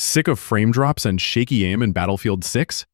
Sick of frame drops and shaky aim in Battlefield 6?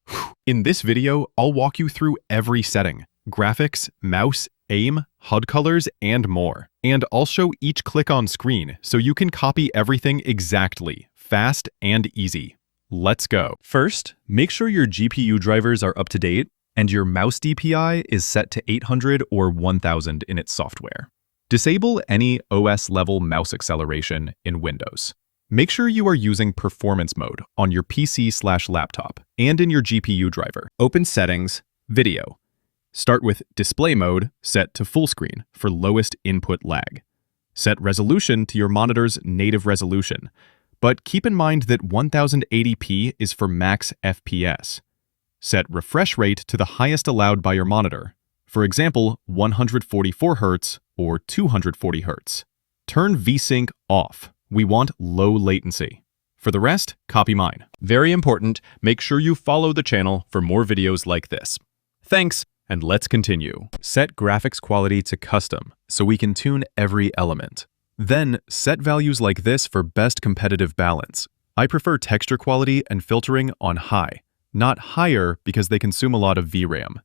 In this video, I'll walk you through every setting: graphics, mouse, aim, HUD colors, and more. And I'll show each click on screen so you can copy everything exactly, fast and easy. Let's go. First, make sure your GPU drivers are up to date and your mouse DPI is set to 800 or 1000 in its software. Disable any OS-level mouse acceleration in Windows. Make sure you are using performance mode on your PC/laptop and in your GPU driver. Open Settings, Video. Start with Display Mode set to full screen for lowest input lag. Set resolution to your monitor's native resolution, but keep in mind that 1080p is for max FPS. Set refresh rate to the highest allowed by your monitor, for example 144 Hz or 240 Hz. Turn VSync off. We want low latency. For the rest, copy mine. Very important, make sure you follow the channel for more videos like this. Thanks, and let's continue. Set graphics quality to custom so we can tune every element. Then, set values like this for best competitive balance. I prefer texture quality and filtering on high, not higher because they consume a lot of VRAM.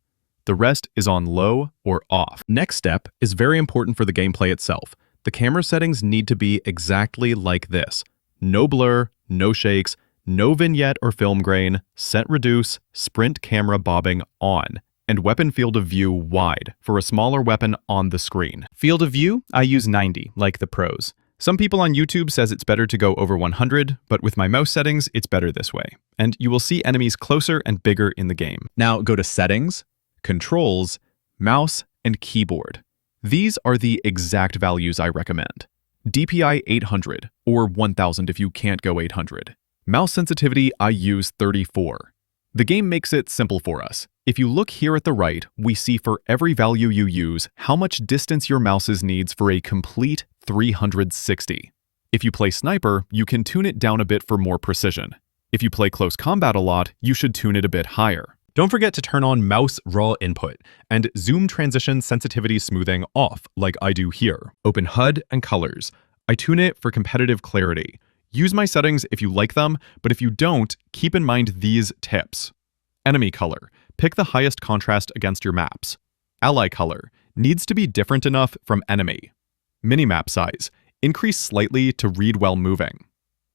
The rest is on low or off. Next step is very important for the gameplay itself. The camera settings need to be exactly like this. No blur, no shakes, no vignette or film grain, set reduce, sprint camera bobbing on, and weapon field of view wide for a smaller weapon on the screen. Field of view, I use 90, like the pros. Some people on YouTube says it's better to go over 100, but with my mouse settings, it's better this way. And you will see enemies closer and bigger in the game. Now go to Settings, Controls, Mouse, and Keyboard. These are the exact values I recommend. DPI 800, or 1000 if you can't go 800. Mouse sensitivity, I use 34. The game makes it simple for us. If you look here at the right, we see for every value you use, how much distance your mouse needs for a complete 360. If you play Sniper, you can tune it down a bit for more precision. If you play Close Combat a lot, you should tune it a bit higher. Don't forget to turn on mouse raw input and zoom transition sensitivity smoothing off like I do here. Open HUD and colors. I tune it for competitive clarity. Use my settings if you like them, but if you don't, keep in mind these tips. Enemy color. Pick the highest contrast against your maps. Ally color. Needs to be different enough from enemy. Minimap size. Increase slightly to read while moving.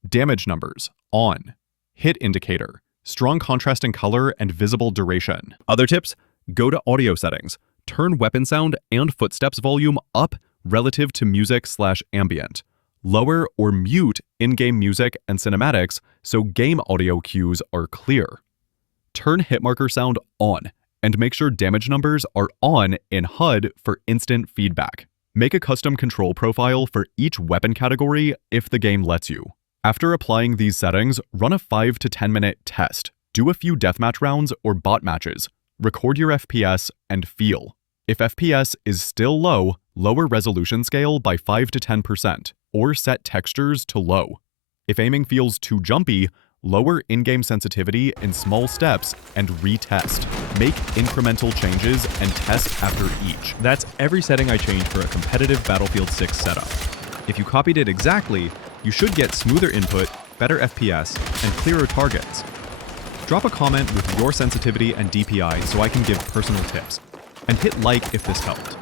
Damage numbers. On. Hit indicator. Strong contrast in color and visible duration. Other tips? Go to audio settings. Turn weapon sound and footsteps volume up relative to music/ambient. Lower or mute in-game music and cinematics so game audio cues are clear. Turn hitmarker sound on and make sure damage numbers are on in HUD for instant feedback. Make a custom control profile for each weapon category if the game lets you. After applying these settings, run a 5 to 10 minute test. Do a few deathmatch rounds or bot matches. Record your FPS and feel. If FPS is still low, lower resolution scale by 5 to 10% or set textures to low. If aiming feels too jumpy, lower in-game sensitivity in small steps and retest. Make incremental changes and test after each. That's every setting I changed for a competitive Battlefield 6 setup. If you copied it exactly, you should get smoother input, better FPS, and clearer targets. Drop a comment with your sensitivity and DPI so I can give personal tips. And hit like if this helped.